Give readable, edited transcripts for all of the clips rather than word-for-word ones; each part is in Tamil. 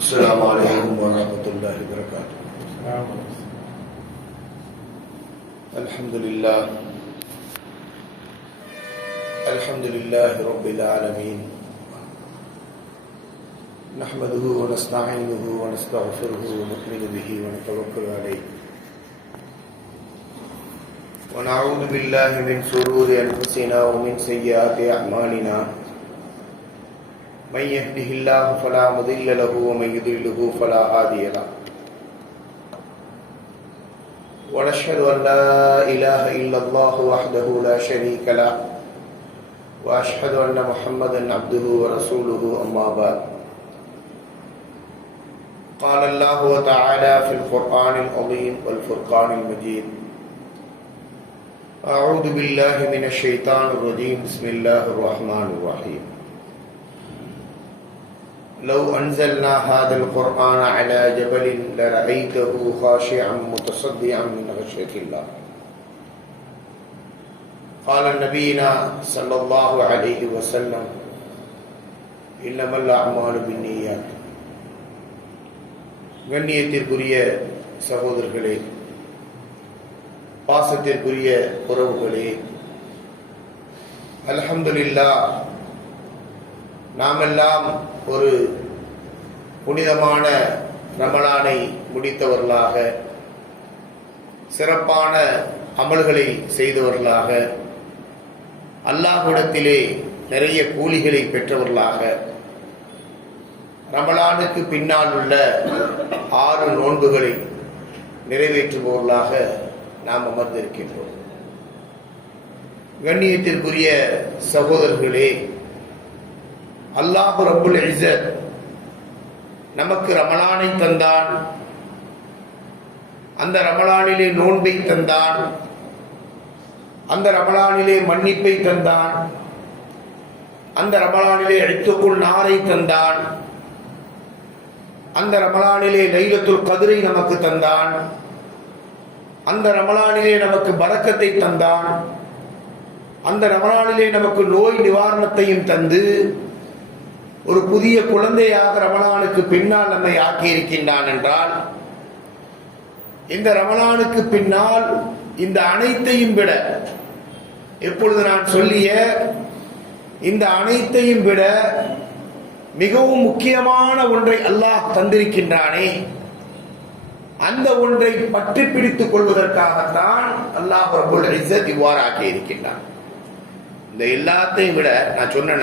السلام عليكم ورحمة الله وبركاته. الحمد لله رب العالمين، نحمده ونستعينه ونستغفره ونؤمن به ونتوكل عليه، ونعوذ بالله من شرور أنفسنا ومن سيئات أعمالنا، من يهده الله فلا مضل له ومن يضلله فلا هادي له، ونشهد أن لا إله إلا الله وحده لا شريك له، وأشهد أن محمدا عبده ورسوله، أما بعد. قال الله تعالى في القرآن العظيم والفرقان المجيد: أعوذ بالله من الشيطان الرجيم، بسم الله الرحمن الرحيم. لو أنزلنا هذا القرآن على جبل لرأيته خاشعا متصدعا من خشية الله. قال نبينا صلى الله عليه وسلم: إنما الأعمال بالنيات. கண்ணியத்திற்குரிய சகோதரர்களே, பாசத்திற்குரிய உறவுகளே, அல்ஹம்துலில்லாஹ், நாமெல்லாம் ஒரு புனிதமான ரமலானை முடித்தவர்களாக, சிறப்பான அமல்களை செய்தவர்களாக, அல்லாஹ்விடத்திலே நிறைய கூலிகளை பெற்றவர்களாக, ரமலானுக்கு பின்னால் உள்ள 6 நோன்புகளை நிறைவேற்றுபவர்களாக நாம் அமர்ந்திருக்கின்றோம். கண்ணியத்திற்குரிய சகோதரர்களே, அல்லாஹ் ரப்புல் இஸ்ஸத் நமக்கு ரமலானை தந்தான், அந்த ரமலானிலே நோன்பை தந்தான், அந்த ரமலானிலே மன்னிப்பை தந்தான், அந்த ரமலானிலே இத்துக்குள் நாரை தந்தான், அந்த ரமலானிலே லைலத்துல் கத்ரை நமக்கு தந்தான், அந்த ரமலானிலே நமக்கு பரக்கத்தை தந்தான், அந்த ரமலானிலே நமக்கு நோய் நிவாரணத்தையும் தந்து ஒரு புதிய குழந்தையாக ரமலானுக்கு பின்னால் நம்மை ஆக்கியிருக்கின்றான் என்றால், இந்த ரமலானுக்கு பின்னால் இந்த அனைத்தையும் விட, எப்பொழுது நான் சொல்லிய இந்த அனைத்தையும் விட மிகவும் முக்கியமான ஒன்றை அல்லாஹ் தந்திருக்கின்றானே, அந்த ஒன்றை பற்றி பிடித்துக் கொள்வதற்காகத்தான் அல்லாஹ் ரப்புல் இஸ்ஸத் இவ்வாறு ஆக்கி இருக்கின்றான். இந்த எல்லாத்தையும் விட, நான் சொன்ன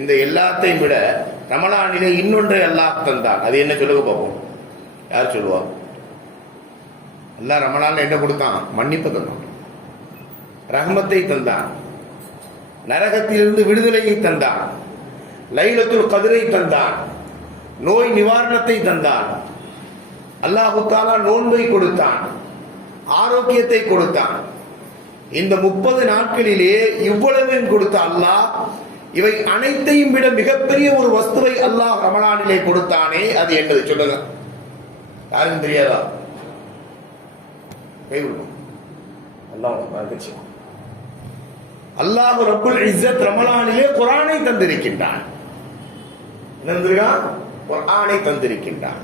இந்த எல்லாத்தையும் விட ரமலானிலே இன்னொன்றை அல்லாஹ் தந்தான். அது என்ன சொல்லுங்க பார்ப்போம். யார் சொல்லுவா? அல்லாஹ் ரமலான்ல என்ன கொடுத்தான்? மன்னிப்பு தந்தான், ரஹ்மத்தை தந்தான், நரகத்திலிருந்து விடுதலையை தந்தான், லைலத்துல் கத்ரை தந்தான், நோய் நிவாரணத்தை தந்தான், அல்லாஹு தஆலா நோன்பை கொடுத்தான், ஆரோக்கியத்தை கொடுத்தான். இந்த 30 நாட்களிலே இவ்வளவையும் கொடுத்த அல்லாஹ், இவை அனைத்தையும் விட மிகப்பெரிய ஒரு வஸ்துவை அல்லாஹ் ரமலானிலே கொடுத்தானே, அது என்னது சொல்லுங்க? யாருக்கும் தெரியாதா? அல்லாஹ் ரப்புல் இஸ்ஸத் ரமலானிலே குர்ஆனை தந்திருக்கின்றான். குர்ஆனை தந்திருக்கின்றான்.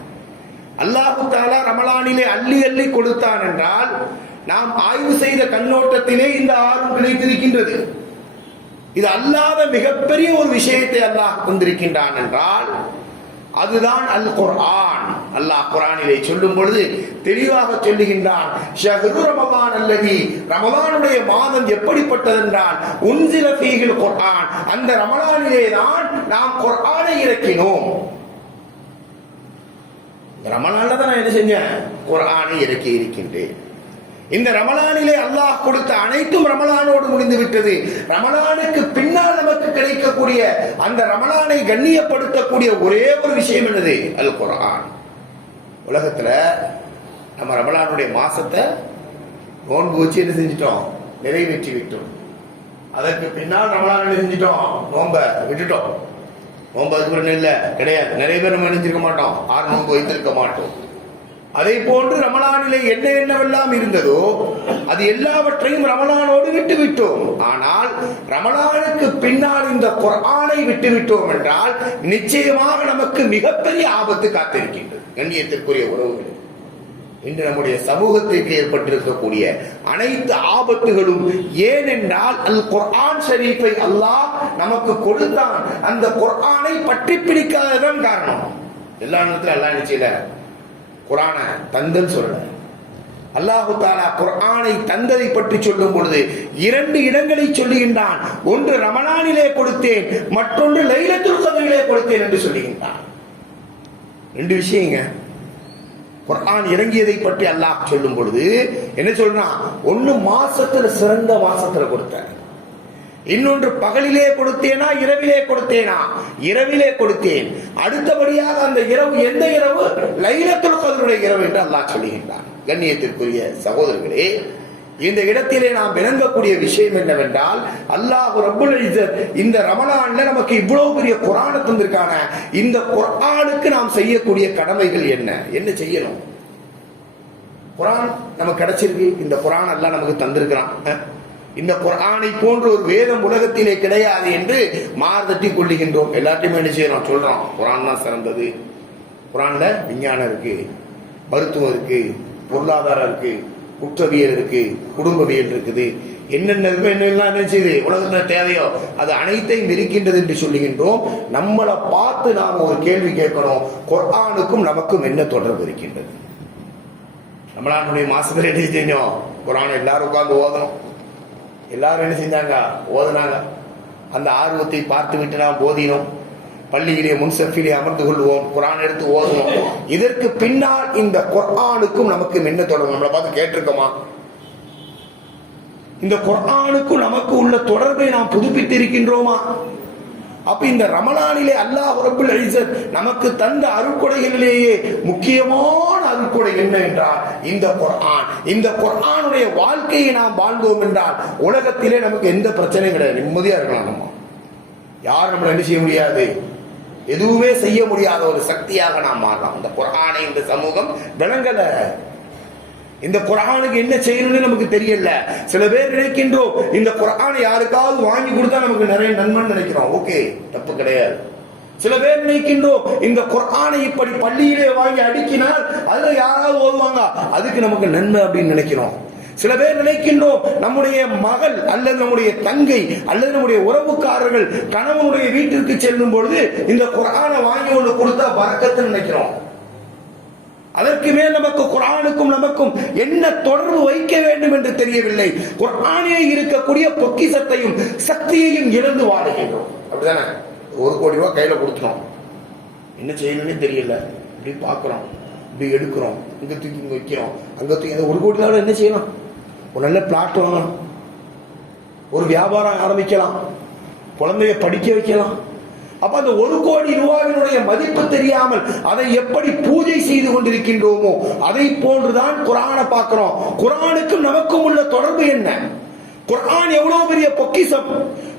அல்லாஹு தஆலா ரமலானிலே அள்ளி அள்ளி கொடுத்தான் என்றால், நாம் ஆய்வு செய்த கண்ணோட்டத்திலே இந்த 6 கிடைத்திருக்கின்றது. இது அல்லாத மிகப்பெரிய ஒரு விஷயத்தை அல்லாஹ் தந்திருக்கின்றான் என்றால் அதுதான் அல் குர்ஆன். அல்லாஹ் குர்ஆனிலே சொல்லும் பொழுது தெளிவாக சொல்லுகின்றான், ஷஹ்ரு ரமலான் அல்லதி, ரமலானுடைய மாதம் எப்படிப்பட்டதென்றால் உன்சில ஃபீஹில் குர்ஆன், அந்த ரமலானிலே தான் நாம் குர்ஆனை இறக்கினோம். இந்த ரமலான்ல தான் நான் என்ன செஞ்சேன்? குர்ஆனை இறக்கி இருக்கின்றேன். இந்த ரமலானிலே அல்லாஹ் கொடுத்த அனைத்தும் ரமலானோடு முடிந்து விட்டது. ரமலானுக்கு பின்னால் நமக்கு கிடைக்கக்கூடிய அந்த ரமலானை கண்ணியப்படுத்தக்கூடிய ஒரே ஒரு விஷயம் என்னது? அல் குர்ஆன். உலகத்துல நம்ம ரமலானுடைய மாசத்தை நோன்பு வச்சு என்ன செஞ்சிட்டோம்? நிறைவேற்றி விட்டோம். அதற்கு பின்னால் ரமலான் செஞ்சிட்டோம், நோன்ப விட்டுட்டோம். நோன்பு அதுக்கு இல்ல கிடையாது. நிறைய பேர் நம்ம நினைச்சிருக்க மாட்டோம், 6 நோன்பு வைத்திருக்க மாட்டோம். அதை போன்று ரமலானிலே என்னவெல்லாம் இருந்ததோ அது எல்லாவற்றையும் ரமலானோடு விட்டுவிட்டோம். ஆனால் ரமலானுக்கு பின்னால் இந்த குர்ஆனை விட்டுவிட்டோம் என்றால் நிச்சயமாக நமக்கு மிகப்பெரிய ஆபத்து காத்திருக்கின்றது. கண்ணியத்திற்குரிய உறவுகள், இன்று நம்முடைய சமூகத்திற்கு ஏற்பட்டிருக்கக்கூடிய அனைத்து ஆபத்துகளும் ஏனென்றால் அல் குர்ஆன் ஷரீஃபை அல்லாஹ் நமக்கு கொடுத்தான், அந்த குர்ஆனை பற்றி பிடிக்காததான் காரணம். எல்லா நேரத்திலும் அல்லாஹ் நிச்சயில குர்ஆனை தந்தன்னு சொல்லல. அல்லாஹு தஆலா குர்ஆனை தந்ததை பற்றி சொல்லும் பொழுது 2 இடங்களை சொல்லுகின்றான். ஒன்று ரமலானிலே கொடுத்தேன், மற்றொன்று லைலத்துல் கத்ரிலே கொடுத்தேன் என்று சொல்லுகின்றான். 2 விஷயங்க. குர்ஆன் இறங்கியதை பற்றி அல்லாஹ் சொல்லும் பொழுது என்ன சொல்றான்? ஒன்னு மாசத்துல சிறந்த மாசத்துல கொடுத்தேன், இன்னொன்று பகலிலே கொடுத்தேனா இரவிலே கொடுத்தேனா? இரவிலே கொடுத்தேன். அடுத்தபடியாக அந்த இரவு எந்த இரவு? லைலத்துல் கத்ருடைய இரவு என்று அல்லாஹ் சொல்லுகின்றான். கண்ணியத்திற்குரிய சகோதரர்களே, இந்த இடத்திலே நாம் விளங்கக்கூடிய விஷயம் என்னவென்றால், அல்லாஹ் ரப்புல் இஸ்ஸத் இந்த ரமலான்ல நமக்கு இவ்வளவு பெரிய குர்ஆனை தந்திருக்கான, இந்த குர்ஆனுக்கு நாம் செய்யக்கூடிய கடமைகள் என்ன செய்யணும்? குர்ஆன் நமக்கு கிடைச்சிருக்கு, இந்த குர்ஆன் அல்லாஹ் நமக்கு தந்திருக்கிறான். இந்த குர்ஆனை போன்ற ஒரு வேதம் உலகத்திலே கிடையாது என்று மார்தட்டி கொள்ளுகின்றோம். எல்லாத்தையுமே என்ன செய்யறோம்? சொல்றோம் குர்ஆன் தான் சிறந்தது. குர்ஆன்ல விஞ்ஞானம் இருக்கு, மருத்துவம் இருக்கு, பொருளாதாரம் இருக்கு, குற்றவியல் இருக்கு, குடும்பவியல் இருக்குது, என்னென்னலாம் என்ன செய்யுது உலகத்துல தேவையோ அது அனைத்தையும் இருக்கின்றது என்று சொல்லுகின்றோம். நம்மளை பார்த்து நாம் ஒரு கேள்வி கேட்கணும், குர்ஆனுக்கும் நமக்கும் என்ன தொடர்பு இருக்கின்றது? நம்மளுடைய மாசத்துல என்ன செஞ்சோம்? குர்ஆன் எல்லாரும் உட்கார்ந்து ஓதணும். எல்லாரும் என்ன செஞ்சாங்க? ஓதுனாங்க. அந்த ஆர்வத்தை பார்த்து விட்டு நாம் போதினோம். பள்ளியிலே முன்சஃபிலே அமர்ந்து கொள்வோம், குர்ஆன் எடுத்து ஓதுவோம். இதற்கு பின்னால் இந்த குர்ஆனுக்கும் நமக்கும் என்ன தொடர்பு? நம்மளை பார்த்து கேட்டிருக்கோமா? இந்த குர்ஆனுக்கும் நமக்கு உள்ள தொடர்பை நாம் புதுப்பித்து இருக்கின்றோமா? அப்ப இந்த ரமலானிலே அல்லாஹ் ரப்புல் இஸ்ஸத் நமக்கு தந்த அருட்கொடைகளிலேயே முக்கியமான அருட்கொடை என்ன என்றால் இந்த குர்ஆன். இந்த குர்ஆனுடைய வாழ்க்கையை நாம் வாழ்ந்தோம் என்றால் உலகத்திலே நமக்கு எந்த பிரச்சனையும் கிடையாது, நிம்மதியா இருக்கலாம். நம்ம யாரும் நம்மளை என்ன செய்ய முடியாது, எதுவுமே செய்ய முடியாத ஒரு சக்தியாக நாம் மாறலாம். இந்த குர்ஆனை இந்த சமூகம் விளங்கல. இந்த குர்ஆனுக்கு என்ன செய்யணும்னு நமக்கு தெரியல. சில பேர் நினைக்கின்றோம் இந்த குர்ஆனை யாருக்காவது வாங்கி கொடுத்தா நமக்கு நிறைய நன்மை நினைக்கிறோம். ஓகே, தப்பு கிடையாது. சில பேர் நினைக்கின்றோம் இந்த குர்ஆனை இப்படி பள்ளியிலே வாங்கி அடுக்கினால் அதுல யாராவது ஓதுவாங்க, அதுக்கு நமக்கு நன்மை அப்படின்னு நினைக்கிறோம். சில பேர் நினைக்கின்றோம் நம்முடைய மகள் அல்லது நம்முடைய தங்கை அல்லது நம்முடைய உறவுக்காரர்கள் கணவனுடைய வீட்டிற்கு செல்லும் பொழுது இந்த குர்ஆனை வாங்கி ஒன்று கொடுத்தா பரக்கத்துன்னு நினைக்கிறோம். அதற்கு மேல் நமக்கு குர்ஆனுக்கும் நமக்கும் என்ன தொடர்பு வைக்க வேண்டும் என்று தெரியவில்லை. குர்ஆனிலே இருக்கக்கூடிய பொக்கிஷத்தையும் சக்தியையும் இழந்து வாழுகின்றோம். அப்படிதானே? 1 கோடி ரூபாய் கையில கொடுத்துறோம், என்ன செய்யணும்னு தெரியல. இப்படி பாக்குறோம், இப்படி எடுக்கிறோம், இங்க தூக்கி இங்க வைக்கிறோம், அங்க தூக்கி. 1 கோடி ரூபாய் என்ன செய்யணும்? ஒரு நல்ல பிளாட் வாங்கணும், ஒரு வியாபாரம் ஆரம்பிக்கலாம், குழந்தைய படிக்க வைக்கலாம். அப்ப அந்த 1 கோடி ரூபாயினுடைய மதிப்பு தெரியாமல் அதை எப்படி பூஜை செய்து கொண்டிருக்கின்றோமோ அதை போன்றுதான் குர்ஆனை பார்க்கிறோம். குர்ஆனுக்கும் நமக்கும் உள்ள தொடர்பு என்ன? குர்ஆன் எவ்வளவு பெரிய பொக்கிஷம்,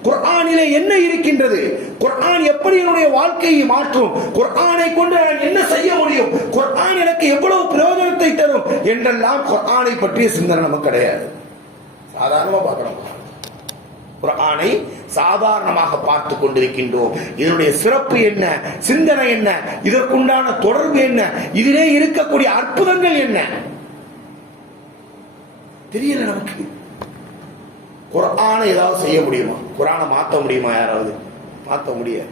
குர்ஆனிலே என்ன இருக்கின்றது, குர்ஆன் எப்படி என்னுடைய வாழ்க்கையை மாற்றும், குர்ஆனை கொண்டு நான் என்ன செய்ய முடியும், குர்ஆன் எனக்கு எவ்வளவு பிரயோஜனத்தை தரும் என்றெல்லாம் குர்ஆனை பற்றிய சிந்தனை நமக்கு கிடையாது. சாதாரணமா பார்க்கிறோம், குர்ஆனை சாதாரணமாக பார்த்து கொண்டிருக்கின்றோம். இதனுடைய சிறப்பு என்ன, சிந்தனை என்ன, இதற்குண்டான தொடர்பு என்ன, இதிலே இருக்கக்கூடிய அற்புதங்கள் என்ன தெரியல நமக்கு. குர்ஆனை ஏதாவது செய்ய முடியுமா? குர்ஆனை மாற்ற முடியுமா? யாராவது மாற்ற முடியாது.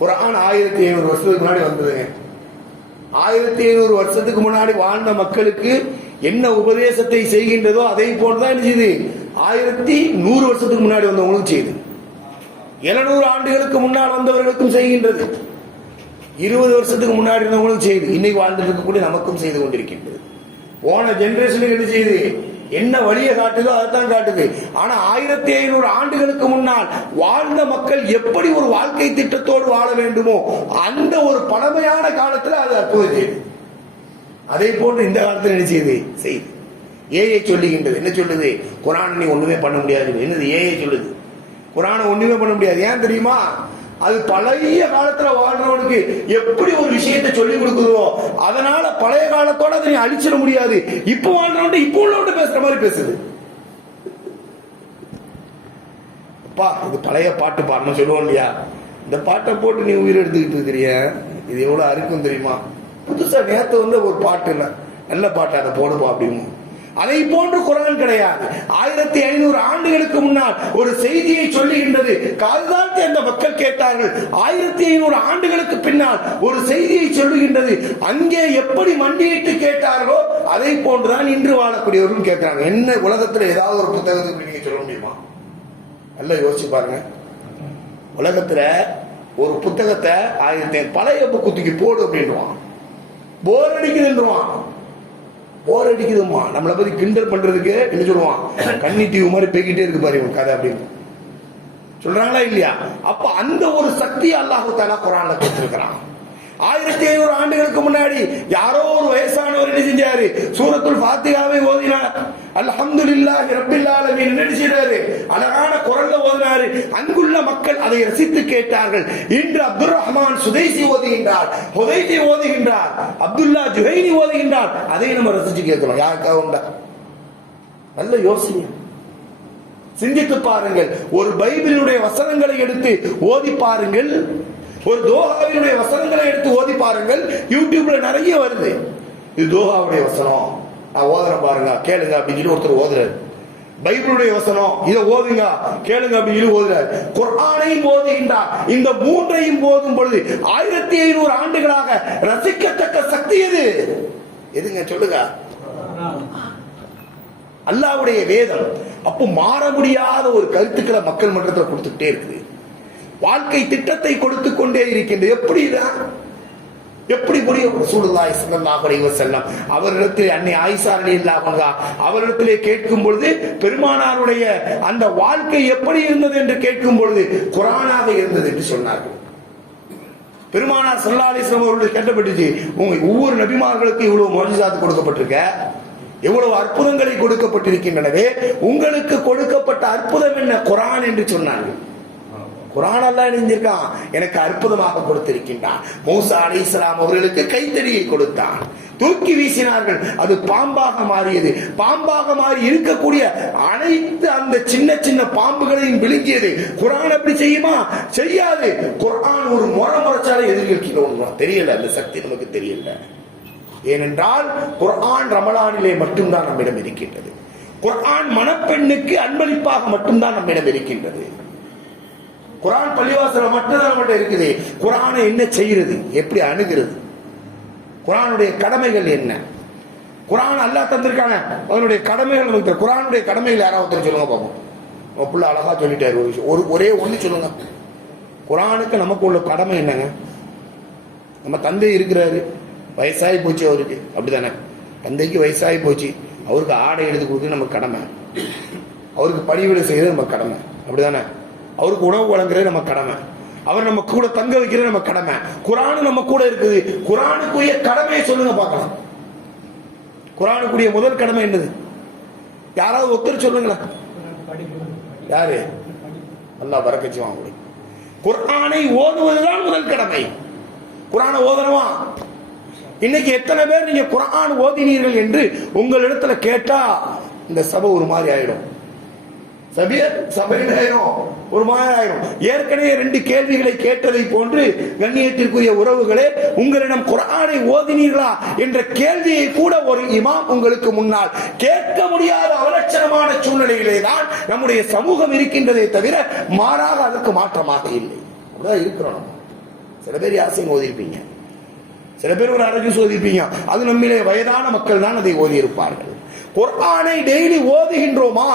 குர்ஆன் 1500 வருஷத்துக்கு முன்னாடி வந்ததுங்க. 1500 வருஷத்துக்கு முன்னாடி வாழ்ந்த மக்களுக்கு என்ன உபதேசத்தை செய்கின்றதோ அதை போன்றுதான் என்ன செய்யுது 1100 வருஷத்துக்கு முன்னாடி வந்தவங்களுக்கும் செய்யுது. 700 ஆண்டுகளுக்கு முன்னால் வந்தவர்களுக்கும் செய்கின்றது. 20 வருஷத்துக்கு முன்னாடி இருந்தவங்களுக்கும் செய்யுது. இன்னைக்கு வாழ்ந்துட்டு இருக்கக்கூடிய நமக்கும் செய்து கொண்டிருக்கின்றது. போன ஜெனரேஷனுக்கு என்ன செய்யுது, என்ன வழியை காட்டுதோ அதைத்தான் காட்டுது. ஆனா 1500 ஆண்டுகளுக்கு முன்னால் வாழ்ந்த மக்கள் எப்படி ஒரு வாழ்க்கை திட்டத்தோடு வாழ வேண்டுமோ அந்த ஒரு பழமையான காலத்துல அது அற்புதம் செய்யுது. அதே போன்று இந்த காலத்தில் என்ன செய்யுது, செய்யுது. ஏஐ சொல்லுகின்றது. என்ன சொல்லுது? குர்ஆன் நீ ஒண்ணுமே பண்ண முடியாது. என்னது? ஏஐ சொல்லுது குர்ஆனை ஒண்ணுமே பண்ண முடியாது. ஏன் தெரியுமா? அது பழைய காலத்துல வாழ்றவனுக்கு எப்படி ஒரு விஷயத்தை சொல்லி கொடுக்குதோ, அதனால பழைய காலத்தோட அதை நீ அழிச்சிட முடியாது. இப்ப வாழ்றவன் இப்ப உள்ளவன் பேசுற மாதிரி பேசுது. அப்பா இது பழைய பாட்டு பாடணும் சொல்லுவோம் இல்லையா, இந்த பாட்டை போட்டு நீ உயிர் எடுத்துக்கிட்டு இருக்கிறிய, இது எவ்வளவு அறுக்கும் தெரியுமா? புதுசா நேத்து ஒரு பாட்டு இல்லை, நல்ல பாட்டு, அதை போடுப்பா அப்படின்னு. அதை போன்று குரான் கிடையாது. 1500 ஆண்டுகளுக்கு முன்னால் ஒரு செய்தியை சொல்லுகின்றது, காதுதான் அந்த மக்கள் கேட்டார்கள். 1500 ஆண்டுகளுக்கு பின்னால் ஒரு செய்தியை சொல்லுகின்றது, அங்கே எப்படி மண்டியிட்டு கேட்டார்களோ அதை போன்றுதான் இன்று வாழக்கூடியவர்கள் கேட்கிறாங்க. என்ன உலகத்துல ஏதாவது ஒரு புத்தகத்துக்கு நீங்க சொல்ல முடியுமா? நல்லா யோசிச்சு பாருங்க. உலகத்துல ஒரு புத்தகத்தை 1000 பழைய புத்தகத்துக்கு போடு அப்படின்றான், போர் அடிக்குதுன்றான். போர் அடிக்குதுமா, நம்மளை பத்தி கிண்டல் பண்றதுக்கு என்ன சொல்லுவான், கண்ணி டிவி மாதிரி போய்கிட்டே இருக்கு பாரு உங்க கதை அப்படின்னு சொல்றாங்களா இல்லையா? அப்ப அந்த ஒரு சக்தி அல்லாஹ் தஆலா குர்ஆன்ல கொடுத்திருக்கிறான். 1500 ஆண்டுகளுக்கு முன்னாடி யாரோ ஒரு வயசானவர் என்ன செஞ்சாரு, சூரத்துல் ஃபாத்திஹாவை ஓதினார். அல்ஹம்துலில்லாஹி ரப்பில் ஆலமீன் என்ன செய்தாரு, அழகான குரல்ல ஓதினாரு. அங்குள்ள மக்கள் அதை ரசித்து கேட்டார்கள். இன்று அப்துல் ரஹ்மான் சுதைசி ஓதுகின்றார், ஹுதைஃபி ஓதுகின்றார், அப்துல்லா ஜுஹைனி ஓதுகின்றார். அதை நம்ம ரசிச்சு கேட்கிறோம். யாருக்காக உண்டா? நல்ல யோசனை சிந்தித்து பாருங்கள். ஒரு பைபிளுடைய வசனங்களை எடுத்து ஓதி பாருங்கள், ஒரு தோஹாவினுடைய வசனங்களை எடுத்து ஓதி பாருங்கள். யூடியூப்ல நிறைய வருது, இது தோஹாவுடைய வசனம், நான் ஓதுறேன் பாருங்க கேளுங்க அப்படின்னு சொல்லி ஒருத்தர் ஓதுறாரு. பைபிளுடைய வசனம் இதை ஓதுங்க கேளுங்க அப்படின்னு சொல்லி ஓதுறாரு. குர்ஆனையும் ஓதுகின்றார். இந்த மூன்றையும் போதும் பொழுது 1500 ஆண்டுகளாக ரசிக்கத்தக்க சக்தி எது? எதுங்க சொல்லுங்க? அல்லாஹ்வுடைய வேதம். அப்போ மாற முடியாத ஒரு கருத்துக்களை மக்கள் மன்றத்தில் கொடுத்துட்டே இருக்குது. வாழ்க்கை திட்டத்தை கொடுத்து கொண்டே இருக்கின்றது. எப்படி புரியும்? ரசூலுல்லாஹி ஸல்லல்லாஹு அலைஹி வஸல்லம் அவரிடத்தில் அன்னை ஆயிஷா ரலியல்லாஹு அன்ஹா அவரிடத்திலே கேட்கும் பொழுது, பெருமானாருடைய அந்த வாழ்க்கை எப்படி இருந்தது என்று கேட்கும் பொழுது குர்ஆனாக இருந்தது என்று சொன்னார்கள். பெருமானார் ஸல்லல்லாஹு அலைஹி வஸல்லம் அவர்களுக்கு கேட்டப்பட்டுச்சு, ஒவ்வொரு நபிமார்களுக்கு இவ்வளவு முஅஜிசாத் கொடுக்கப்பட்டிருக்க, எவ்வளவு அற்புதங்களை கொடுக்கப்பட்டிருக்கின்றனவே, உங்களுக்கு கொடுக்கப்பட்ட அற்புதம் என்ன? குர்ஆன் என்று சொன்னார்கள். குர்ஆன் அல்லாஹ் எழுதியிருக்கான், எனக்கு அற்புதமாக கொடுத்திருக்கின்றான். மூசா அலைஹிஸ்ஸலாம் அவர்களுக்கு கைத்தடியை கொடுத்தான், தூக்கி வீசினார்கள், அது பாம்பாக மாறியது. பாம்பாக மாறி இருக்கக்கூடிய அனைத்து அந்த சின்ன சின்ன பாம்புகளையும் விழுங்கியது. குர்ஆன் அப்படி செய்யுமா? செய்யாது. குர்ஆன் ஒரு முறைச்சாலை எதிர்க்கிறோம், தெரியல, அந்த சக்தி நமக்கு தெரியல. ஏனென்றால் குர்ஆன் ரமலானிலே மட்டும்தான் நம்மிடம் இருக்கின்றது. குர்ஆன் மணப்பெண்ணுக்கு அன்பளிப்பாக மட்டும்தான் நம்மிடம் இருக்கின்றது. குர்ஆன் பள்ளிவாசல மட்டும்தான் நம்மகிட்ட இருக்குது. குர்ஆனை என்ன செய்கிறது, எப்படி அணுகிறது, குர்ஆனுடைய கடமைகள் என்ன? குர்ஆன் அல்லாஹ் தந்திருக்கான அதனுடைய கடமைகள் நமக்கு. குர்ஆனுடைய கடமைகள் யாராவது சொல்லுங்க பாப்போம். நம்ம புள்ள அழகா சொல்லிட்டாரு ஒரு விஷயம், ஒரே ஒண்ணு சொல்லுங்க. குர்ஆனுக்கு நமக்கு உள்ள கடமை என்னங்க? நம்ம தந்தை இருக்கிறாரு, வயசாகி போச்சு அவருக்கு, அப்படித்தானே? தந்தைக்கு வயசாகி போச்சு, அவருக்கு ஆடை எடுத்து கொடுக்குறது நம்ம கடமை, அவருக்கு பணிவிடை செய்யறது நம்ம கடமை, அப்படிதானே? அவருக்கு உணவு வழங்குறது நம்ம கடமை, அவர் நம்ம கூட தங்க வைக்கிறது நம்ம கடமை. குர்ஆன் நம்ம கூட இருக்குது. குர்ஆனுக்குரிய கடமையை சொல்லுங்க பார்க்கலாம். குர்ஆனுக்குரிய முதல் கடமை என்னது? யாராவது ஒருத்தர் சொல்லுங்களேன். யாரு? அல்லாஹ் பரக்கத் செய்வான். குர்ஆனை ஓதுவதுதான் முதல் கடமை. குர்ஆனை ஓதணுமா? இன்னைக்கு எத்தனை பேர் நீங்க குர்ஆன் ஓதினீர்கள் என்று உங்களிடத்துல கேட்டா இந்த சபை ஒரு மாதிரி ஆயிடும். சபையிலும் ஒரு மாதிரி ஆயிடும். ஏற்கனவே 2 கேள்விகளை கேட்டதை போன்று கண்ணியத்திற்குரிய உறவுகளே, உங்களிடம் குர்ஆனை ஓதினீர்களா என்ற கேள்வியை கூட ஒரு இமாம் உங்களுக்கு முன்னால் கேட்க முடியாத அவலட்சணமான சூழ்நிலையிலே தான் நம்முடைய சமூகம் இருக்கின்றதே தவிர மாறாக அதற்கு மாற்றமாக இல்லை. அப்படிதான் இருக்கிறோம். சில பேர் யாசின் ஓதிருப்பீங்க, சில பேர் ஒரு அரஜு ஓதிருப்பீங்க, அது நம்மிலே வயதான மக்கள் தான் அதை ஓதி இருப்பார்கள். குர்ஆனை டெய்லி ஓதுகின்றோமா?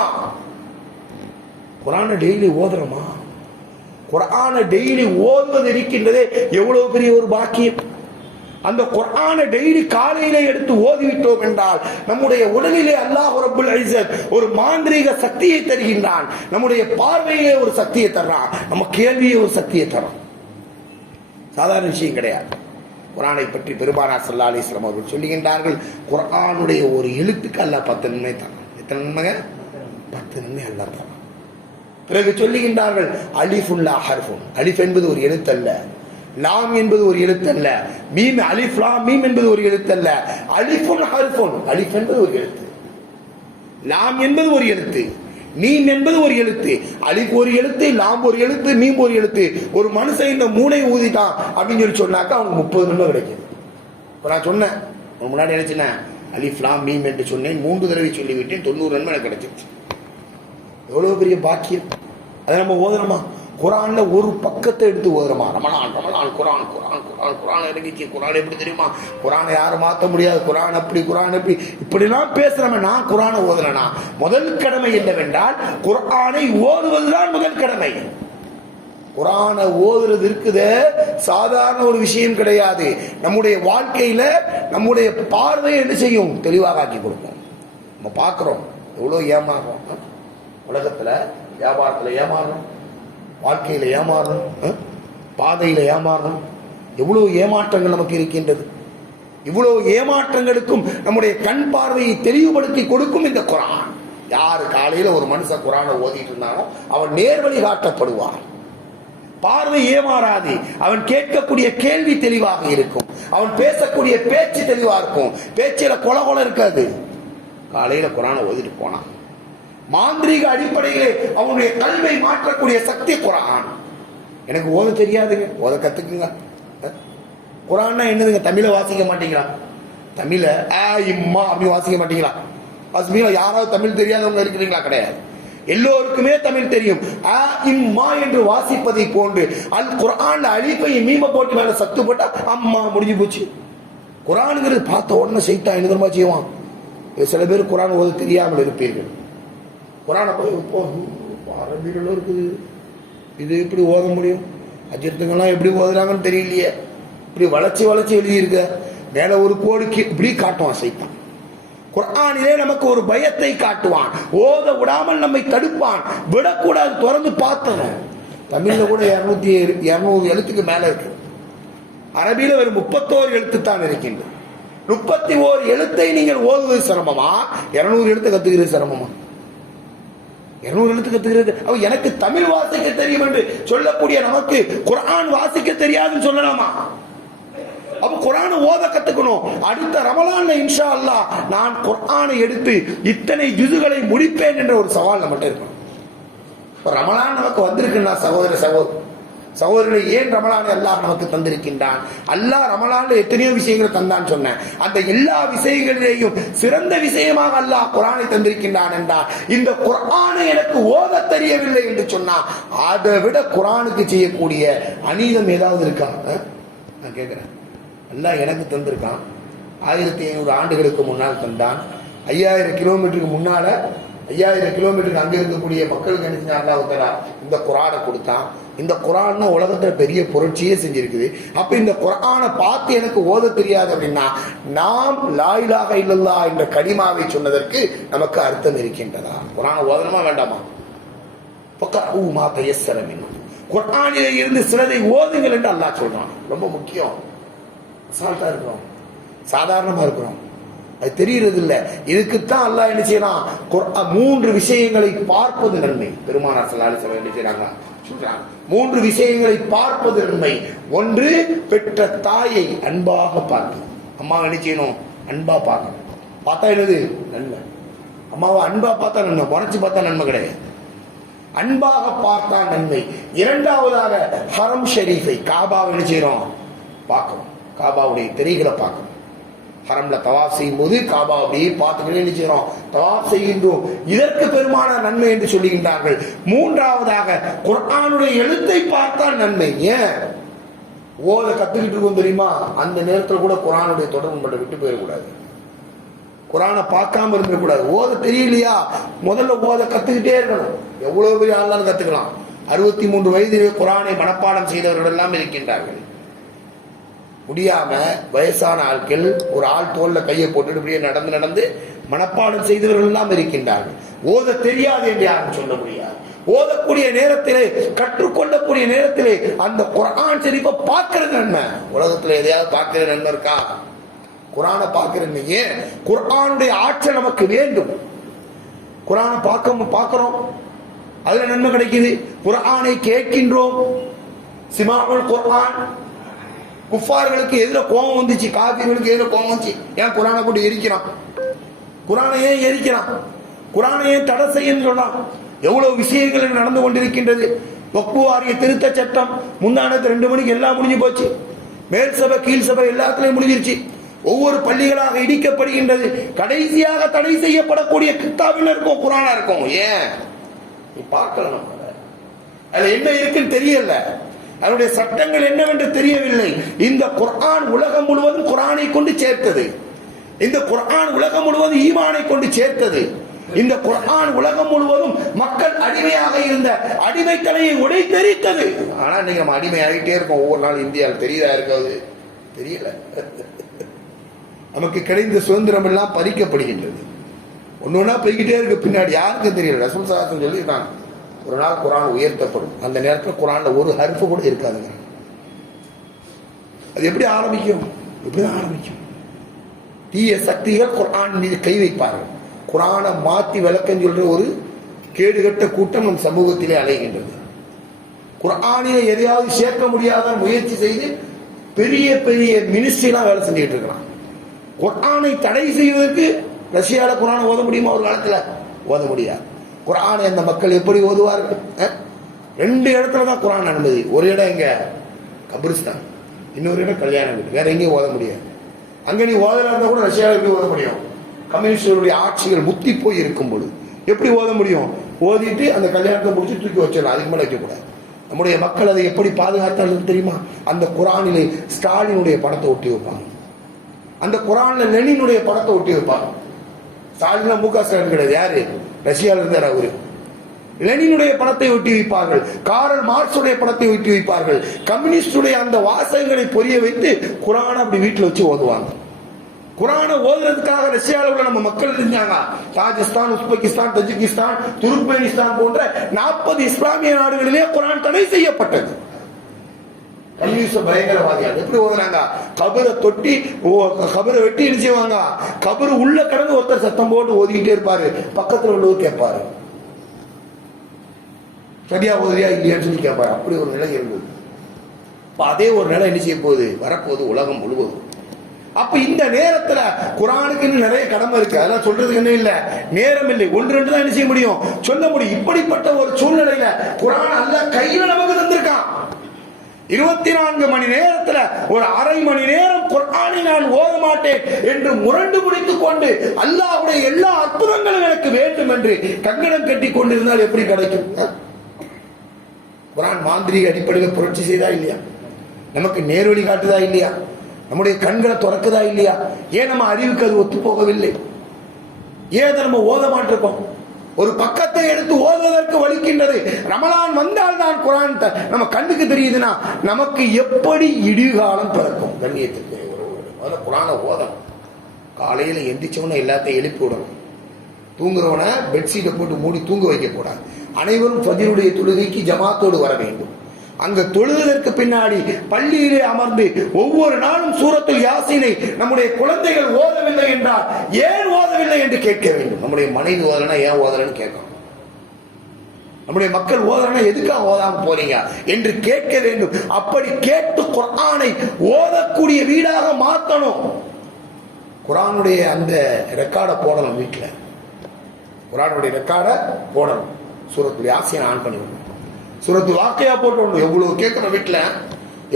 குர்ஆனை டெய்லி ஓதுறோமா? குர்ஆனை டெய்லி ஓதுவது இருக்கின்றதே எவ்வளவு பெரிய ஒரு பாக்கியம். அந்த குர்ஆனை டெய்லி காலையிலே எடுத்து ஓதிவிட்டோம் என்றால் நம்முடைய உடலிலே அல்லாஹ் ரப்புல் இஸ்ஸத் ஒரு மாந்திரீக சக்தியை தருகின்றான். நம்முடைய பார்வையிலே ஒரு சக்தியை தர்றான், நம்ம கேள்வியே ஒரு சக்தியை தரும். சாதாரண விஷயம் கிடையாது. குர்ஆனை பற்றி பெருமானார் ஸல்லல்லாஹு அலைஹி வஸல்லம் அவர்கள் சொல்லுகின்றார்கள், குர்ஆனுடைய ஒரு எழுத்துக்கு அல்லாஹ் 10 நன்மை தரான். எத்தனை நன்மைங்க? 10 நன்மை அல்லாஹ் தரான். பிறகு சொல்லுகின்றார்கள் அலிஃபுல்லா ஹர்ஃபுன், அலிஃப் என்பது ஒரு எழுத்தல்ல, லாம் என்பது ஒரு எழுத்தல்ல, மீம் அலிஃப் லாம் மீம் என்பது ஒரு எழுத்தல்ல, அலிஃபுன் ஹர்ஃபுன், அலிஃப் என்பது ஒரு எழுத்து, லாம் என்பது ஒரு எழுத்து, மீம் என்பது ஒரு எழுத்து, அலிஃப் ஒரு எழுத்து, லாம் ஒரு எழுத்து, மீம் ஒரு எழுத்து. ஒரு மனுஷன் இந்த மூனை ஊதிட்டான் அப்படின்னு சொல்லி சொன்னாக்கா அவனுக்கு 30 நன்மை கிடைக்கும். இப்போ நான் சொன்னேன் முன்னாடி நினைச்சேன் அலிஃப் லாம் மீம் என்று சொன்னேன், 3 தடவை சொல்லிவிட்டேன், 90 நன்மை எனக்கு கிடைச்சிருச்சு. எவ்வளவு பெரிய பாக்கியம். அதை நம்ம ஓதுறோமா? குரான்ல ஒரு பக்கத்தை எடுத்து ஓதுறோமா? ரமலான் ரமலான் குரான் குரான் குரான் குரான் இறங்கிச்சு. குரான் எப்படி தெரியுமா? குரானை யாரும் மாற்ற முடியாது, குரான் அப்படி குரான் எப்படி இப்படிலாம் பேசுறவன். நான் குரானை ஓதுறேனா? முதல் கடமை என்னவென்றால் குரானை ஓதுவதுதான் முதல் கடமை. குரானை ஓதுறது இருக்குது சாதாரண ஒரு விஷயம் கிடையாது. நம்முடைய வாழ்க்கையில நம்முடைய பார்வையை என்ன செய்யும்? தெளிவாக ஆக்கி கொடுக்கும். நம்ம பார்க்கிறோம் எவ்வளவு ஏமாறுறோம். உலகத்துல வியாபாரத்துல ஏமாறணும், வாழ்க்கையில ஏமாறணும், பாதையில ஏமாறணும். எவ்வளவு ஏமாற்றங்கள் நமக்கு இருக்கின்றது. இவ்வளவு ஏமாற்றங்களுக்கும் நம்முடைய கண் பார்வையை தெளிவுபடுத்தி கொடுக்கும் இந்த குரான். யாரு காலையில ஒரு மனுஷன் குரானை ஓதிட்டு இருந்தானோ அவன் நேர்வழி காட்டப்படுவான். பார்வை ஏமாறாது. அவன் கேட்கக்கூடிய கேள்வி தெளிவாக இருக்கும், அவன் பேசக்கூடிய பேச்சு தெளிவா இருக்கும், பேச்சில கொல கொல இருக்காது. காலையில குரானை ஓதிட்டு போனான். மாந்திரீக அடிப்படையிலே அவனுடைய கல்வை மாற்றக்கூடிய சக்தி குரான். எனக்கு ஓத தெரியாதுங்க, ஓத கத்துக்குங்க. குரான்னா என்னதுங்க? தமிழை வாசிக்க மாட்டீங்களா? தமிழ இம்மா அப்படி வாசிக்க மாட்டீங்களா? வாசிப்பீங்களா? யாராவது தமிழ் தெரியாதவங்க இருக்கிறீங்களா? கிடையாது. எல்லோருக்குமே தமிழ் தெரியும். இம்மா என்று வாசிப்பதை போன்று அல் குரான் அலிஃபை மீம போட்டு மேல சத்து போட்டா அம்மா முடிஞ்சு போச்சு. குரானுங்கிறது பார்த்த உடனே சைத்தான் என்ன தெரியுமா செய்வான்? சில பேர் குரான் ஓத தெரியாமல் இருப்பீர்கள். குரானை போய் இப்போ அரபிகள் இருக்குது, இது எப்படி ஓத முடியும்? அஜித்துங்கெல்லாம் எப்படி ஓதுறாங்கன்னு தெரியலையே. இப்படி வளைச்சி வளைச்சி எழுதியிருக்க, மேல ஒரு கோடுக்கு இப்படி காட்டுவான் சைத்தான். குர்ஆனிலே நமக்கு ஒரு பயத்தை காட்டுவான், ஓத விடாமல் நம்மை தடுப்பான். விடக்கூடாது, திறந்து பார்த்தோம். தமிழ்ல கூட 200 எழுத்துக்கு மேல இருக்கு. அரபியில ஒரு 31 எழுத்து தான் இருக்கின்றது. 31 எழுத்தை நீங்கள் ஓதுவது சிரமமா? 200 எழுத்து கத்துக்கிறது சிரமமா? 200 எழுத்து கத்துக்கிறது. அவ எனக்கு தமிழ் வாசிக்க தெரியும் என்று சொல்லக்கூடிய நமக்கு குர்ஆன் வாசிக்க தெரியாதுன்னு சொல்லலாமா? அப்ப குர்ஆனை ஓத கத்துக்கணும். அடுத்த ரமலான்ல இன்ஷா அல்லாஹ் நான் குர்ஆனை எடுத்து இத்தனை ஜுதுகளை முடிப்பேன் என்ற ஒரு சவால் நம்மகிட்ட இருக்கணும். ரமலான் நமக்கு வந்திருக்குன்னா சகோதரர்களை ஏன் ரமலான் அல்லாஹ் நமக்கு தந்திருக்கின்றான்? அல்லாஹ் ரமலான்ல எத்தனையோ விஷயங்களை தந்தான்னு சொன்னேன். அந்த எல்லா விஷயங்களிலேயும் சிறந்த விஷயமாக அல்லாஹ் குர்ஆனை தந்திருக்கின்றான் என்றால், இந்த குர்ஆனை எனக்கு ஓத தெரியவில்லை என்று சொன்னா அதை விட குர்ஆனுக்கு செய்யக்கூடிய அநீதம் ஏதாவது இருக்கா? நான் கேட்கிறேன். அல்லாஹ் எனக்கு தந்திருக்கான். 1500 ஆண்டுகளுக்கு முன்னால் தந்தான். 5000 கிலோமீட்டருக்கு முன்னால 5000 கிலோமீட்டருக்கு அங்க இருக்கக்கூடிய மக்களுக்கு என்ன செஞ்சா அல்லாஹ் தஆலா இந்த குர்ஆனை கொடுத்தான். இந்த குர்ஆன் உலகத்துல பெரிய புரட்சியே செஞ்சிருக்குது. அப்ப இந்த குர்ஆனை பார்த்து எனக்கு ஓத தெரியாது அப்படின்னா நாம் லா இலாஹ இல்லல்லாஹ் என்ற கலிமாவை சொன்னதற்கு நமக்கு அர்த்தம் இருக்கின்றதா? குர்ஆனை ஓதணுமா வேண்டாமா? ஃபக்ரஊ மா தயஸ்ஸர மின்ஹு, குர்ஆனிலே இருந்து சிலதை ஓதுங்கள் என்று அல்லாஹ் சொல்றான். ரொம்ப முக்கியம். அசால்ட்டா இருக்கிறோம், சாதாரணமா இருக்கிறோம், அது தெரிகிறது இல்ல. இதுக்குத்தான் அல்லாஹ் என்ன செய்யறான்? 3 விஷயங்களை பார்ப்பது நன்மை. பெருமானார் ஸல்லல்லாஹு அலைஹி வஸல்லம் என்ன செய்றாங்க? சொல்றாங்க 3 விஷயங்களை பார்ப்பது நன்மை. ஒன்று, பெற்ற தாயை அன்பாக பார்க்கணும். அம்மா என்ன செய்யணும்? அன்பா பார்க்கணும். பார்த்தா என்னது? நன்மை. அம்மாவை அன்பா பார்த்தா நன்மை, குறைச்சு பார்த்தா நன்மை கிடையாது. அன்பாக பார்த்தா நன்மை. இரண்டாவதாக ஹரம் ஷரீஃபை, காபாவை என்ன செய்யறோம்? பார்க்கணும். காபாவுடைய திரைகளை பார்க்கணும். ஹரம்ல தவாப் செய்யும் போது காபா அப்படியே பார்த்துக்கிட்டே என்ன செய்யறோம்? தவாப் செய்கின்றோம். இதற்கு பெருமானார் நன்மை என்று சொல்லுகின்றார்கள். மூன்றாவதாக குர்ஆனுடைய எழுத்தை பார்த்தால் நன்மை. ஏன்? ஓத கத்துக்கிட்டு இருக்கோம் தெரியுமா? அந்த நேரத்தில் கூட குர்ஆனுடைய தொடர்பு மட்டும் விட்டு போயிடக்கூடாது. குர்ஆனை பார்க்காம இருந்துடக்கூடாது. ஓத தெரியலையா? முதல்ல ஓத கத்துக்கிட்டே இருக்கணும். எவ்வளவு பெரிய ஆளாலும் கத்துக்கலாம். 63 வயதிலே குர்ஆனை மனப்பாடம் செய்தவர்கள் எல்லாம் இருக்கின்றார்கள். முடியாம வயசான ஆட்கள் ஒரு ஆள் தோல்ல கையை போட்டு இப்படியே நடந்து நடந்து மனப்பாடம் செய்தவர்கள் எல்லாம் இருக்கின்றார்கள். ஓத தெரியாது என்று யாரும் சொல்ல முடியாது. ஓதக்கூடிய நேரத்திலே, கற்றுக்கொள்ளக்கூடிய நேரத்திலே அந்த குர்ஆன் ஷரீஃபை பார்க்கிறது நன்மை. உலகத்துல எதையாவது பார்க்கிற நன்மை இருக்கா? குர்ஆனை பார்க்கிறது. ஏன்? குர்ஆனுடைய ஆற்றல் நமக்கு வேண்டும். குர்ஆனை பார்க்கிறோம், அதுல நன்மை கிடைக்குது. குர்ஆனை கேட்கின்றோம், சிமாவுல் குர்ஆன். குஃபார்களுக்கு எதிர கோபம் வந்துச்சு, காபிர்களுக்கு எதிர கோபம் வந்துச்சு. ஏன் குர்ஆனை போட்டு எரிக்கிறான்? குர்ஆனை ஏன் எரிக்கிறான்? குர்ஆனை ஏன் தடை செய்யன்னு சொன்னான்? எவ்வளவு விஷயங்கள் நடந்து கொண்டிருக்கின்றது. வக்ஃபு வாரிய திருத்த சட்டம் முந்தானத்து 2 மணிக்கு எல்லாம் முடிஞ்சு போச்சு. மேல் சபை கீழ் சபை எல்லாத்துலயும் முடிஞ்சிருச்சு. ஒவ்வொரு பள்ளிகளாக இடிக்கப்படுகின்றது. கடைசியாக தடை செய்யப்படக்கூடிய கித்தாபில் இருக்கும், குர்ஆனா இருக்கும். ஏன் பார்க்கலாம், அதுல என்ன இருக்குன்னு தெரியல, அதனுடைய சட்டங்கள் என்னவென்று தெரியவில்லை. இந்த குர்ஆன் உலகம் முழுவதும் குர்ஆனை கொண்டு சேர்த்தது. இந்த குர்ஆன் உலகம் முழுவதும் ஈமானை கொண்டு சேர்த்தது. இந்த குர்ஆன் உலகம் முழுவதும் மக்கள் அடிமையாக இருந்த அடிமைத்தலையை உடைத்தெரித்தது. ஆனா நீங்க நம்ம அடிமை ஆகிட்டே இருக்கோம் ஒவ்வொரு நாள். இந்தியாவில் தெரியுதா இருக்காது? தெரியல. நமக்கு கிடைத்த சுதந்திரம் எல்லாம் பறிக்கப்படுகின்றது. ஒன்னொன்னா போய்கிட்டே இருக்கு பின்னாடி. யாருக்கும் தெரியல. ரசூல் ஸல்லல்லாஹு அலைஹி வஸல்லம் சொல்லிட்டாங்க, ஒரு நாள் குர்ஆன் உயர்த்தப்படும். அந்த நேரத்தில் குர்ஆன்ல ஒரு ஹர்ஃப் கூட இருக்காதுங்க. அது எப்படி ஆரம்பிக்கும்? இப்படிதான் ஆரம்பிக்கும். தீய சக்திகள் குர்ஆன் மீது கை வைப்பார்கள். குர்ஆனை மாத்தி விளக்கம் சொல்ற ஒரு கேடுகட்ட கூட்டம் நம் சமூகத்திலே அலைகின்றது. குர்ஆனிலே எதையாவது சேர்க்க முடியாத முயற்சி செய்து பெரிய பெரிய மினிஸ்ட்ரிலாம் வேலை செஞ்சுட்டு இருக்கிறான். குர்ஆனை தடை செய்வதற்கு ரஷ்யால குர்ஆனை ஓத முடியுமா? ஒரு காலத்துல ஓத முடியாது. குர்ஆனை அந்த மக்கள் எப்படி ஓதுவார்கள்? 2 இடத்துல தான் குர்ஆன் அனுமதி. ஒரு இடம் எங்க? கபிரிஸ்தான். இன்னொரு இடம் கல்யாண வீடு. வேற எங்கேயும் ஓத முடியாது. அங்க நீ ஓதலா இருந்தா கூட ரஷ்யாவில் எப்படி ஓத முடியும்? கம்யூனிஸ்டுடைய ஆட்சிகள் முத்தி போய் இருக்கும் பொழுது எப்படி ஓத முடியும்? ஓதிட்டு அந்த கல்யாணத்தை முடிச்சு தூக்கி வச்சிடலாம், அதுக்கு மேலே வைக்கக்கூடாது. நம்முடைய மக்கள் அதை எப்படி பாதுகாத்தாலும் தெரியுமா? அந்த குர்ஆனிலே ஸ்டாலினுடைய படத்தை ஒட்டி வைப்பாங்க. அந்த குர்ஆன்ல லெனினுடைய படத்தை ஒட்டி வைப்பாங்க. ஸ்டாலின் முக ஸ்டாலின் கிடையாது, யாரு? ரஷ்யாவில் இருந்தார் அவரு. லெனினுடைய படத்தை ஒட்டி வைப்பார்கள், காரல் மார்க்ஸுடைய படத்தை ஒட்டி வைப்பார்கள். கம்யூனிஸ்டுடைய அந்த வாசகங்களை பொரிய வைத்து குர்ஆனை அப்படி வீட்டில் வச்சு ஓதுவாங்க. குர்ஆனை ஓதுறதுக்காக ரஷ்யாவில் உள்ள நம்ம மக்கள் இருந்தாங்க. ராஜஸ்தான், உஸ்பெகிஸ்தான், தஜிகிஸ்தான், துர்க்மெனிஸ்தான் போன்ற 40 இஸ்லாமிய நாடுகளிலே குர்ஆன் தடை செய்யப்பட்டது. கம்யூனிஸ்ட் பயங்கரவாதிகள் எப்படி ஓதுறாங்க? கபரை தொட்டி கபரை வெட்டி இடிச்சுவாங்க. கபரு உள்ள கடந்து ஒருத்தர் சத்தம் போட்டு ஓதிக்கிட்டே இருப்பாரு, பக்கத்தில் உள்ளவர் கேட்பாரு, சரியா ஓதுறியா இல்லையான்னு சொல்லி கேட்பாரு. அப்படி ஒரு நிலை இருந்தது. அதே ஒரு நிலை என்ன செய்ய போகுது? வரப்போகுது உலகம் முழுவதும். அப்ப இந்த நேரத்துல குர்ஆனுக்கு நிறைய கடமை இருக்கு. அதெல்லாம் சொல்றதுக்கு என்ன இல்ல, நேரம் இல்லை. 1-2 தான் என்ன செய்ய முடியும், சொல்ல முடியும். இப்படிப்பட்ட ஒரு சூழ்நிலையில குர்ஆன் அல்லாஹ் கையில நமக்கு தந்திருக்கான். 24 மணி நேரத்துல ஒரு அரை மணி நேரம் குர்ஆனை நான் ஓத மாட்டேன் என்று முரண்டு முடித்துக் கொண்டு அல்லாஹ்வுடைய எல்லா அற்புதங்களும் எனக்கு வேண்டும் என்று கங்கணம் கட்டி கொண்டிருந்தால் எப்படி கிடைக்கும்? குர்ஆன் மாந்திரீக அடிப்படையில் புரட்சி செய்தா இல்லையா? நமக்கு நேர்வழி காட்டுதா இல்லையா? நம்முடைய கண்களை திறக்குதா இல்லையா? ஏன் நம்ம அறிவுக்கு அது ஒத்து போகவில்லை? ஏன் நம்ம ஓத மாட்டிருக்கோம்? ஒரு பக்கத்தை எடுத்து ஓதுவதற்கு வலிக்கின்றது. ரமலான் வந்தால் தான் குர்ஆன் நம்ம கண்ணுக்கு தெரியுதுன்னா நமக்கு எப்படி இடிகாலம் பிறக்கும்? கண்ணியத்துக்கு ஒரு குர்ஆனை ஓதணும். காலையில எந்திரிச்சவன எல்லாத்தையும் எழுப்பி விடணும். தூங்குறவனை பெட்ஷீட்டை போட்டு மூடி தூங்க வைக்க கூடாது. அனைவரும் ஃபஜ்ருடைய தொழுகைக்கு ஜமாத்தோடு வர வேண்டும். அங்க தொழுவதற்கு பின்னாடி பள்ளியிலே அமர்ந்து ஒவ்வொரு நாளும் சூரத்துல் யாசீனை நம்முடைய குழந்தைகள் ஓதவில்லை என்றால் ஏன் ஓதவில்லை என்று கேட்க வேண்டும். நம்முடைய மனைவி ஓதலனா ஏன் ஓதலன்னு கேட்கணும். நம்முடைய மக்கள் ஓதலனா எதுக்காக ஓதாம போறீங்க என்று கேட்க வேண்டும். அப்படி கேட்டு குர்ஆனை ஓதக்கூடிய வீடாக மாற்றணும். குர்ஆனுடைய அந்த ரெக்கார்டை போடணும். வீட்டில் குர்ஆனுடைய ரெக்கார்டை போடணும். சூரத்துல் யாசீனை ஆன் பண்ணி விடணும். சூரத்துல் வாக்கியா போட்டு எவ்வளவு கேட்கணும். வீட்டுல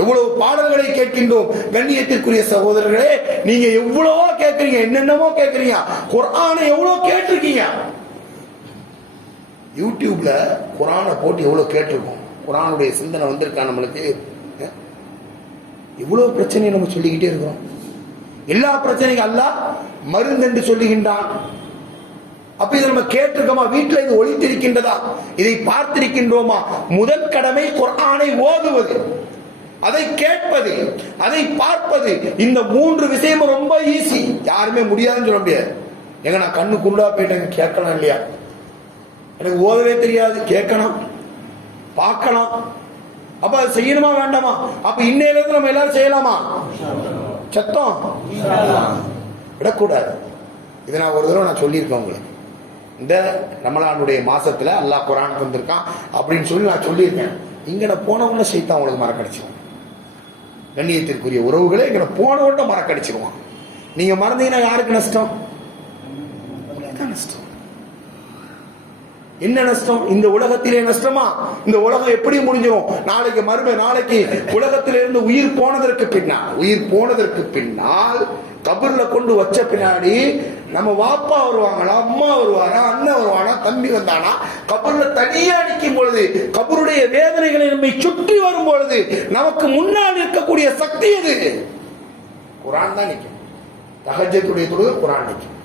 எவ்வளவு பாடல்களை கேட்கின்றோம். கண்ணியத்திற்குரிய சகோதரர்களே, நீங்க எவ்வளவோ கேட்கறீங்க, என்னென்னமோ கேட்கறீங்க. குர்ஆனை எவ்வளவு கேட்டிருக்கீங்க? யூடியூப்ல குர்ஆனை போட்டு எவ்வளவு கேட்டிருக்கோம். குர்ஆனுடைய சிந்தனை வந்திருக்கா நம்மளுக்கு? இவ்வளவு பிரச்சனையை நம்ம சொல்லிக்கிட்டே இருக்கிறோம். எல்லா பிரச்சனைக்கும் அல்லாஹ் மருந்து என்று சொல்லுகின்றான். அப்ப இதை நம்ம கேட்டிருக்கோமா? வீட்டில் இது ஒளித்திருக்கின்றதா? இதை பார்த்திருக்கின்றோமா? முதல் கடமை குர்ஆனை ஓதுவது, அதை கேட்பது, அதை பார்ப்பது. இந்த 3 விஷயம் ரொம்ப ஈஸி. யாருமே முடியாதுன்னு சொல்ல முடியாது. எங்க நான் கண்ணு குருடா போயிட்டேன், கேட்கலாம் இல்லையா? எனக்கு ஓதவே தெரியாது, கேட்கணும், பார்க்கலாம். அப்ப அது செய்யணுமா வேண்டாமா? அப்ப இன்னையில இருந்து நம்ம எல்லாரும் செய்யலாமா? சத்தம் விடக்கூடாது. இதை நான் ஒரு தடவை நான் சொல்லியிருக்கேன் உங்களுக்கு. இந்த ரமலானுடைய மாசத்துல அல்லாஹ் குர்ஆன் தந்திருக்கான் அப்படின்னு சொல்லி நான் சொல்லியிருக்கேன். இங்கன போனவன சைத்தான் உங்களுக்கு மறக்கடிச்சிருவான். கண்ணியத்திற்குரிய உறவுகளே, இங்கன போனவன மறக்கடிச்சிருவான். நீங்க மறந்தீங்கன்னா யாருக்கு நஷ்டம்? நஷ்டம். என்ன நஷ்டம்? இந்த உலகத்திலே நஷ்டமா? இந்த உலகம் எப்படி முடிஞ்சிடும்? நாளைக்கு மறுமை, நாளைக்கு உலகத்திலிருந்து உயிர் போனதற்கு பின்னால் கபர்ல கொண்டு வச்ச பின்னாடி நம்ம வாப்பா வருவாங்களா, அம்மா வருவாரா, அண்ணன் வருவானா, தம்பி வந்தானா, கபர்ல தனியா நிற்கும் பொழுது, கபருடைய வேதனைகளை நம்மை சுற்றி வரும் பொழுது நமக்கு முன்னால் இருக்கக்கூடிய சக்தி எது? குர்ஆன் தான் நிற்கும். தஹஜ்ஜுடைய தொழுகை குர்ஆன் நிற்கும்.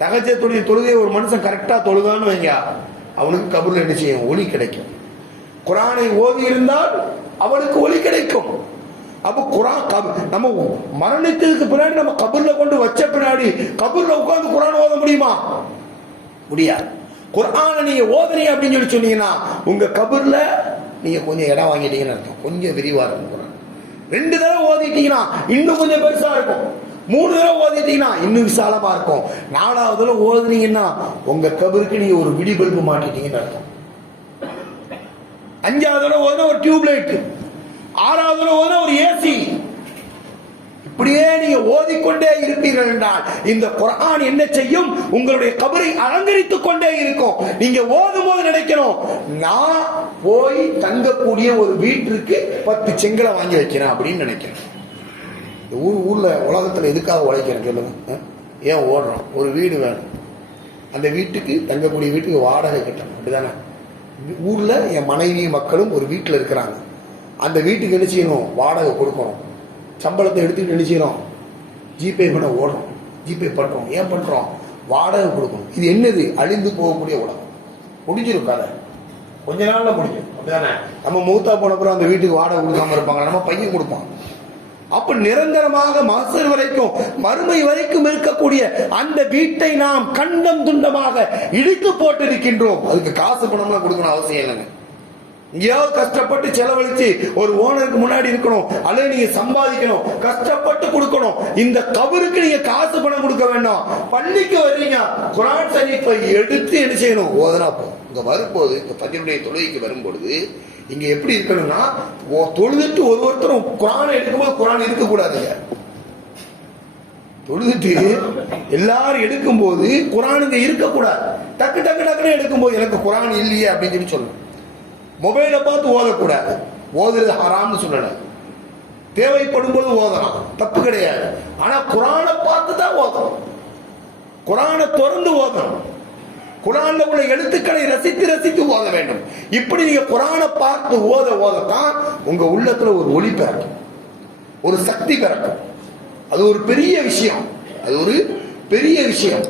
தஹஜ்ஜுடைய தொழுகை ஒரு மனுஷன் கரெக்டா தொழுதான்னு வைங்க, அவனுக்கு கபர்ல என்ன செய்யும்? ஒளி கிடைக்கும். குர்ஆனை ஓதி இருந்தால் அவனுக்கு ஒளி கிடைக்கும். அப்போ குர்ஆன் நம்ம மரணித்ததுக்கு பின்னாடி நம்ம கபர்ல கொண்டு வச்ச பின்னாடி கபர்ல உட்கார்ந்து குர்ஆன் ஓத முடியுமா? முடியாது. குர்ஆனை நீங்க ஓதுறீங்க அப்படின்னு சொல்லி சொன்னீங்கன்னா உங்க கபர்ல நீங்க கொஞ்சம் இடம் வாங்கிட்டீங்கன்னு அர்த்தம். கொஞ்சம் விரிவா இருக்கும் குர்ஆன். 2 தடவை ஓதிட்டீங்கன்னா இன்னும் கொஞ்சம் பெருசா இருக்கும். 3 தடவை ஓதிட்டீங்கன்னா இன்னும் விசாலமா இருக்கும். 4வது தடவை ஓதுனீங்கன்னா உங்க கபருக்கு நீங்க ஒரு விடி பல்பு மாட்டிட்டீங்கன்னு அர்த்தம். 5வது தடவை ஓதுனா ஒரு டியூப் லைட், 6வது தடவை ஓதுனா ஒரு ஏசி. இப்படியே நீங்க ஓதிக்கொண்டே இருப்பீர்கள் என்றால் இந்த குர்ஆன் என்ன செய்யும்? உங்களுடைய கபரை அலங்கரித்துக் கொண்டே இருக்கும். நீங்க ஓதும் போது நினைக்கணும், நான் போய் தங்கக்கூடிய ஒரு வீட்டிற்கு 10 செங்கலை வாங்கி வைக்கிறேன் அப்படின்னு நினைக்கிறேன். ஊர்ல உலகத்துல எதுக்காக உழைக்கிறேன் சொல்லுங்க? ஏன் ஓடுறோம்? ஒரு வீடு வேணும். அந்த வீட்டுக்கு தங்கக்கூடிய வீட்டுக்கு வாடகை கட்டணும், அப்படிதானே? ஊர்ல என் மனைவி மக்களும் ஒரு வீட்டுல இருக்கிறாங்க. அந்த வீட்டுக்கு என்ன செய்யணும்? வாடகை கொடுக்கணும். சம்பளத்தை எடுத்துக்கிட்டு என்ன செய்யணும்? ஜிபே பண்ண ஓடுறோம். ஜிபே பண்றோம். ஏன் பண்றோம்? வாடகை கொடுக்கணும். இது என்னது? அழிந்து போகக்கூடிய உலகம். முடிஞ்சிடும் கதை, கொஞ்ச நாள்ல முடியும், அப்படிதானே? நம்ம மூத்தா போன பிறகு அந்த வீட்டுக்கு வாடகை கொடுக்காம இருப்பாங்க, நம்ம பையன் கொடுப்பான். அப்ப நிரந்தரமாக மஹ்ஷர் வரைக்கும், மறுமை வரைக்கும் இருக்கக்கூடிய அந்த வீட்டை நாம் கண்டம் துண்டமாக இடித்து போட்டு இருக்கின்றோம். அதுக்கு காசு பணம்லாம் கொடுக்கணும் அவசியம் இல்லைங்க. எங்கேயாவது கஷ்டப்பட்டு செலவழிச்சு ஒரு ஓனருக்கு முன்னாடி இருக்கணும், அல்லது நீங்க சம்பாதிக்கணும், கஷ்டப்பட்டு கொடுக்கணும். இந்த கபருக்கு நீங்க காசு பணம் கொடுக்க வேண்டாம். பள்ளிக்கு வர்றீங்க, குர்ஆன் ஷரீஃபை எடுத்து என்ன செய்யணும்? ஓதுனா போதும். இங்க வரும்போது, இந்த ஃபஜ்ருடைய தொழுகைக்கு வரும்பொழுது இங்க எப்படி இருக்கணும்னா, தொழுதுட்டு ஒருத்தரும் குர்ஆன் எடுக்கும்போது குர்ஆன் இருக்க கூடாதுங்க. தொழுதுட்டு எல்லாரும் எடுக்கும் போது குர்ஆன் இங்க இருக்க கூடாது. டக்கு டக்கு டக்குன்னு எடுக்கும்போது எனக்கு குர்ஆன் இல்லையே அப்படின்னு சொல்லி சொல்லணும். மொபைலை பார்த்து ஓதக்கூடாது. ஓதுறது ஹராம்னு சொல்லல. தேவைப்படும் போது ஓதலாம், தப்பு கிடையாது. ஆனா குர்ஆனை பார்த்து தான் ஓதணும். குர்ஆனை திறந்து ஓதணும். குர்ஆன்ல உள்ள எழுத்துக்களை ரசித்து ரசித்து ஓத வேண்டும். இப்படி நீங்க குர்ஆனை பார்த்து ஓதத்தான் உங்க உள்ளத்துல ஒரு ஒளி பிறக்கும், ஒரு சக்தி பிறக்கும். அது ஒரு பெரிய விஷயம். அது ஒரு பெரிய விஷயம்,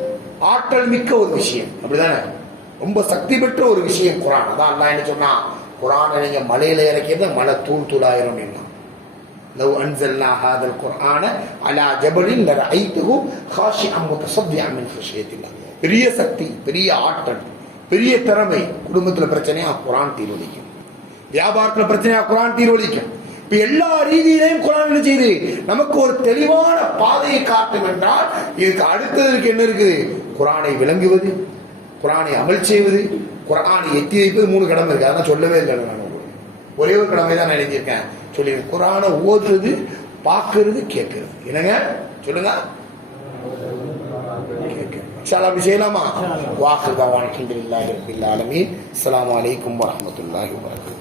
ஆற்றல் மிக்க ஒரு விஷயம், அப்படிதானே? ரொம்ப சக்தி பெற்ற ஒரு விஷயம் குர்ஆன். அதான் அல்லாஹ் என்ன சொன்னா, குர்ஆனை நீங்க மலையில இறக்கியது மலை தூள் தூளாயிரும். லவ் அன்ஸல்னா ஹாதல் குர்ஆன அலா ஜபலின் லரஐதுஹு காஷிஅன் முத்தஸத்திஅன் மின் ஹஷியத்தில்லாஹ். பெரிய சக்தி, பெரிய ஆற்றல், பெரிய திறமை. குடும்பத்துல பிரச்சனையா குர்ஆன் தீர்வளிக்கும். வியாபாரத்துல பிரச்சனையா குர்ஆன் தீர்வளிக்கும். இப்ப எல்லா ரீதியிலையும் குர்ஆன் என்ன செய்யுது? நமக்கு ஒரு தெளிவான பாதையை காட்டும். என்றால் இதுக்கு அடுத்ததுக்கு என்ன இருக்குது? குர்ஆனை விளங்குவது, குர்ஆனை அமல் செய்வது, குர்ஆனை எத்தி வைப்பது. 3 கடமை இருக்கு. அதான் சொல்லவே இல்லை. நான் ஒரே ஒரு கடமை தான் நான் எழுதியிருக்கேன். சொல்லி குர்ஆனை ஓதுறது, பார்க்கறது, கேட்கறது. என்னங்க சொல்லுங்க? அப்படி செய்யலாமா? வாஹிர் தஅவானா அல்ஹம்துலில்லாஹி ரப்பில் ஆலமீன். அஸ்ஸலாமு அலைக்கும் வரஹ்மத்துல்லாஹி வபரகாத்துஹு.